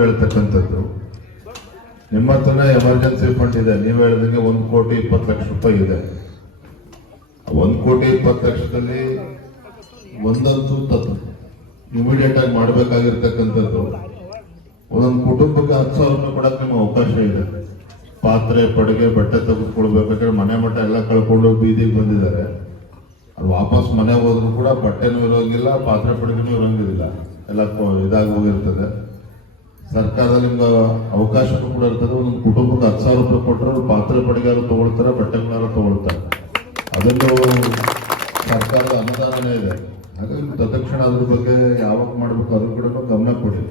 ಹೇಳ್ತಕ್ಕಂಥದ್ದು. ನಿಮ್ಮ ಹತ್ರನೇ ಎಮರ್ಜೆನ್ಸಿ ಫಂಡ್ ಇದೆ, ನೀವು ಹೇಳಿದಂಗೆ 1,20,00,000 ಇದೆ. 1,20,00,000 ಒಂದಂತೂ ಇಮಿಡಿಯೇಟ್ ಆಗಿ ಮಾಡಬೇಕಾಗಿರ್ತಕ್ಕಂಥದ್ದು. ಒಂದೊಂದು ಕುಟುಂಬಕ್ಕೆ 10,000 ರೂಪಾಯಿ ಕೊಡಕ್ಕೆ ನಿಮ್ಗೆ ಅವಕಾಶ ಇದೆ. ಪಾತ್ರೆ ಪಡಿಗೆ ಬಟ್ಟೆ ತೆಗೆದುಕೊಳ್ಬೇಕಾದ್ರೆ ಮನೆ ಮಠ ಎಲ್ಲ ಕಳ್ಕೊಂಡು ಬೀದಿಗೆ ಬಂದಿದ್ದಾರೆ. ಅದು ವಾಪಸ್ ಮನೆ ಹೋದ್ರು ಕೂಡ ಬಟ್ಟೆನೂ ಇರೋಂಗಿಲ್ಲ, ಪಾತ್ರೆ ಪಡಿಗೆನೂ ಇರೋಂಗಿಲ್ಲ, ಎಲ್ಲ ಇದಾಗಿ ಹೋಗಿರ್ತದೆ. ಸರ್ಕಾರದಲ್ಲಿ ನಿಮ್ಗೆ ಅವಕಾಶನೂ ಕೂಡ ಇರ್ತದೆ. ಒಂದೊಂದು ಕುಟುಂಬಕ್ಕೆ 10,000 ರೂಪಾಯಿ ಕೊಟ್ಟರೆ ಅವ್ರು ಪಾತ್ರೆ ಪಡಿಗೆಯಾರು ತಗೊಳ್ತಾರೆ, ಬಟ್ಟೆಗಳಾರು ತಗೊಳ್ತಾರೆ. ಅದನ್ನು ಸರ್ಕಾರದ ಅನುದಾನನೇ ಇದೆ. ಹಾಗಾಗಿ ತತ್ಕ್ಷಣ ಅದ್ರ ಬಗ್ಗೆ ಯಾವಾಗ ಮಾಡಬೇಕು ಅದ್ರ ಕೂಡ ಗಮನ ಕೊಡಿ.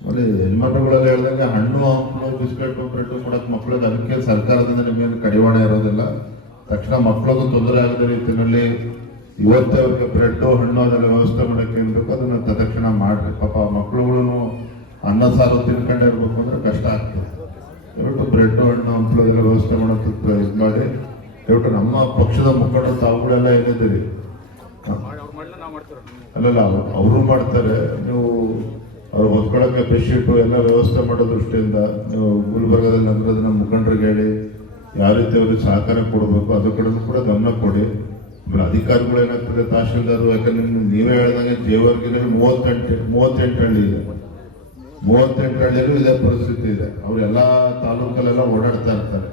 ಆಮೇಲೆ ಹೆಣ್ಮಕ್ಳುಗಳೆಲ್ಲ ಹೇಳ್ದಂಗೆ ಹಣ್ಣು ಹಂಪಲು ಬಿಸ್ಕೆಟ್ ಬ್ರೆಡ್ ಕೊಡಕ್ಕೆ ಮಕ್ಕಳಿಗೆ ಅದಕ್ಕೆ ಸರ್ಕಾರದಿಂದ ನಿಮಗೇನು ಕಡಿವಾಣ ಇರೋದಿಲ್ಲ. ತಕ್ಷಣ ಮಕ್ಕಳಿಗೂ ತೊಂದರೆ ಆಗದ ರೀತಿಯಲ್ಲಿ ಇವತ್ತೇ ಅವ್ರಿಗೆ ಬ್ರೆಡ್ ಹಣ್ಣು ಅದೆಲ್ಲ ವ್ಯವಸ್ಥೆ ಮಾಡೋಕ್ಕೆ ಏನ್ ಬೇಕು ಅದನ್ನ ತಕ್ಷಣ ಮಾಡ್ರಿ. ಪಾಪ ಮಕ್ಕಳುಗಳನ್ನು ಅನ್ನ ಸಾರು ತಿನ್ಕೊಂಡೇ ಇರ್ಬೇಕು ಅಂದ್ರೆ ಕಷ್ಟ ಆಗ್ತದೆ. ದಯವಿಟ್ಟು ಬ್ರೆಡ್ ಹಣ್ಣು ಹಂಪಲು ಅದೆಲ್ಲ ವ್ಯವಸ್ಥೆ ಮಾಡೋದಕ್ಕೆ ಇದು ಮಾಡಿ. ದಯವಿಟ್ಟು ನಮ್ಮ ಪಕ್ಷದ ಮುಖಂಡರು ತಾವುಗಳೆಲ್ಲ ಏನಿದ್ದೀರಿ ಅಲ್ಲಲ್ಲ ಅವರು ಮಾಡ್ತಾರೆ. ನೀವು ಅವ್ರು ಹೊತ್ಕೊಳ್ಳೋಕೆ ಬೆಡ್ಶೀಟು ಎಲ್ಲ ವ್ಯವಸ್ಥೆ ಮಾಡೋ ದೃಷ್ಟಿಯಿಂದ ನೀವು ಗುಲ್ಬರ್ಗದಲ್ಲಿ ನಮ್ಮ ಮುಖಂಡರಿಗೆ ಹೇಳಿ ಯಾವ ರೀತಿ ಅವ್ರಿಗೆ ಸಹಕಾರ ಕೊಡಬೇಕು ಅದ್ರ ಕಡೆನೂ ಕೂಡ ಗಮನ ಕೊಡಿ. ಆಮೇಲೆ ಅಧಿಕಾರಿಗಳು ಏನಾಗ್ತದೆ ತಹಶೀಲ್ದಾರ್, ಯಾಕಂದ್ರೆ ನೀವೇ ಹೇಳ್ದಂಗೆ ಜೇವರ್ಗಿನಲ್ಲಿ 38 ಹಳ್ಳಿ ಇದೆ. 38 ಹಳ್ಳಿಯಲ್ಲೂ ಇದೇ ಪರಿಸ್ಥಿತಿ ಇದೆ. ಅವರೆಲ್ಲ ತಾಲೂಕಲ್ಲೆಲ್ಲ ಓಡಾಡ್ತಾ ಇರ್ತಾರೆ.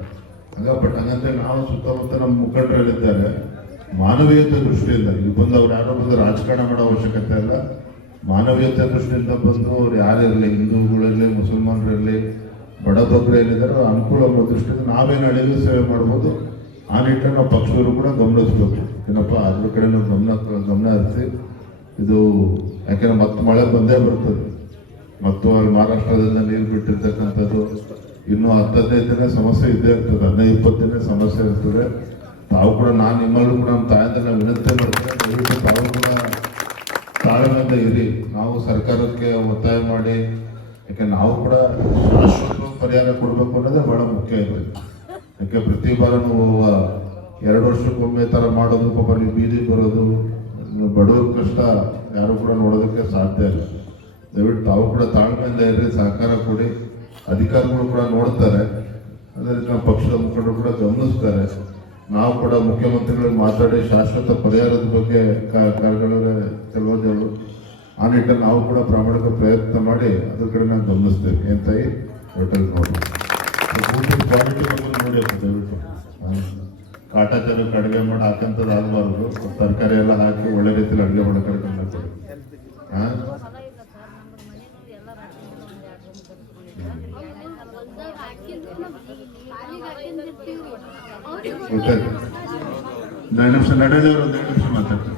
ಹಂಗಂತ ನಾವು ಸುತ್ತಮುತ್ತ ನಮ್ಮ ಮುಖಂಡರಲ್ಲಿದ್ದಾರೆ. ಮಾನವೀಯತೆ ದೃಷ್ಟಿಯಿಂದ ಇಲ್ಲಿ ಬಂದು ಅವ್ರು ಯಾರೋ ಬಂದು ರಾಜಕಾರಣ ಮಾಡೋ ಅವಶ್ಯಕತೆ ಇಲ್ಲ. ಮಾನವೀಯತೆ ದೃಷ್ಟಿಯಿಂದ ಬಂದು ಅವ್ರು ಯಾರಿರಲಿ, ಹಿಂದೂಗಳಿರಲಿ ಮುಸಲ್ಮಾನರಿರಲಿ ಬಡಬಗ್ಗರು ಏನಿದ್ದಾರೆ ಅನುಕೂಲ ಮಾಡೋ ದೃಷ್ಟಿಯಿಂದ ನಾವೇನು ಅಳಿವು ಸೇವೆ ಮಾಡ್ಬೋದು ಆ ನಿಟ್ಟಿನಲ್ಲಿ ನಾವು ಪಕ್ಷದವರು ಕೂಡ ಗಮನಿಸ್ಬೇಕು. ಏನಪ್ಪ ಅದ್ರ ಕಡೆ ನಾವು ಗಮನ ಹರಿಸಿ ಇದು ಯಾಕೆಂದ್ರೆ ಮತ್ತೆ ಮಳೆ ಬಂದೇ ಬರ್ತದೆ. ಮತ್ತು ಅಲ್ಲಿ ಮಹಾರಾಷ್ಟ್ರದಿಂದ ನೀರು ಬಿಟ್ಟಿರ್ತಕ್ಕಂಥದ್ದು ಇನ್ನೂ 10-15 ದಿನ ಸಮಸ್ಯೆ ಇದ್ದೇ ಇರ್ತದೆ, 15-20 ದಿನ ಸಮಸ್ಯೆ ಇರ್ತದೆ. ತಾವು ಕೂಡ ನಾನು ನಿಮ್ಮಲ್ಲೂ ಕೂಡ ನಮ್ಮ ತಾಯಿಂದ ನಾವು ವಿನಂತಿ ಮಾಡ್ತೇನೆ, ದಯವಿಟ್ಟು ತಾವು ಕೂಡ ತಾಳ್ಮೆಯಿಂದ ಇರಿ. ನಾವು ಸರ್ಕಾರಕ್ಕೆ ಒತ್ತಾಯ ಮಾಡಿ, ಯಾಕೆ ನಾವು ಕೂಡ ಶಾಶ್ವತ ಪರಿಹಾರ ಕೊಡಬೇಕು ಅನ್ನೋದೇ ಬಹಳ ಮುಖ್ಯ ಇದೆ. ಯಾಕೆ ಪ್ರತಿ ಬಾರನೂ 2 ವರ್ಷಕ್ಕೊಮ್ಮೆ ಥರ ಮಾಡೋದು, ಪಾಪ ನೀವು ಬೀದಿಗೆ ಬರೋದು, ಬಡವ್ರ ಕಷ್ಟ ಯಾರು ಕೂಡ ನೋಡೋದಕ್ಕೆ ಸಾಧ್ಯ ಇಲ್ಲ. ದಯವಿಟ್ಟು ತಾವು ಕೂಡ ತಾಳ್ಮೆಯಿಂದ ಇರ್ರಿ, ಸಹಕಾರ ಕೊಡಿ. ಅಧಿಕಾರಿಗಳು ಕೂಡ ನೋಡ್ತಾರೆ, ಅದರಿಂದ ನಮ್ಮ ಪಕ್ಷದ ಮುಖಂಡರು ಕೂಡ ಗಮನಿಸ್ತಾರೆ. ನಾವು ಕೂಡ ಮುಖ್ಯಮಂತ್ರಿಗಳಿಗೆ ಮಾತಾಡಿ ಶಾಶ್ವತ ಪರಿಹಾರದ ಬಗ್ಗೆ ಕೆಲವೊಂದು ಆ ನಿಟ್ಟಿನಲ್ಲಿ ನಾವು ಕೂಡ ಪ್ರಾಮಾಣಿಕ ಪ್ರಯತ್ನ ಮಾಡಿ ಅದ್ರ ಕಡೆ ನಾವು ಗಮನಿಸ್ತೇವೆ. ಏನ್ ತಾಯಿ ಹೋಟೆಲ್ ನೋಡಿ ಕ್ವಾಲಿಟಿ ಬಗ್ಗೆ ನೋಡಿ ದಯವಿಟ್ಟು. ಕಾಟಾಚಾರಕ್ಕೆ ಅಡುಗೆ ಮಾಡಿ ಹಾಕಂಥದ್ದು ಆಗಬಾರ್ದು. ತರಕಾರಿ ಎಲ್ಲ ಹಾಕಿ ಒಳ್ಳೆ ರೀತಿಯಲ್ಲಿ ಅಡುಗೆ ಮಾಡೋಕೆ ಗಮನ ಕೊಡಿ. ಗೊತ್ತಾಯ್ತು. 2 ನಿಮಿಷ ನಡೆದವರು 2 ನಿಮಿಷ ಮಾತಾಡ್ತಾರೆ.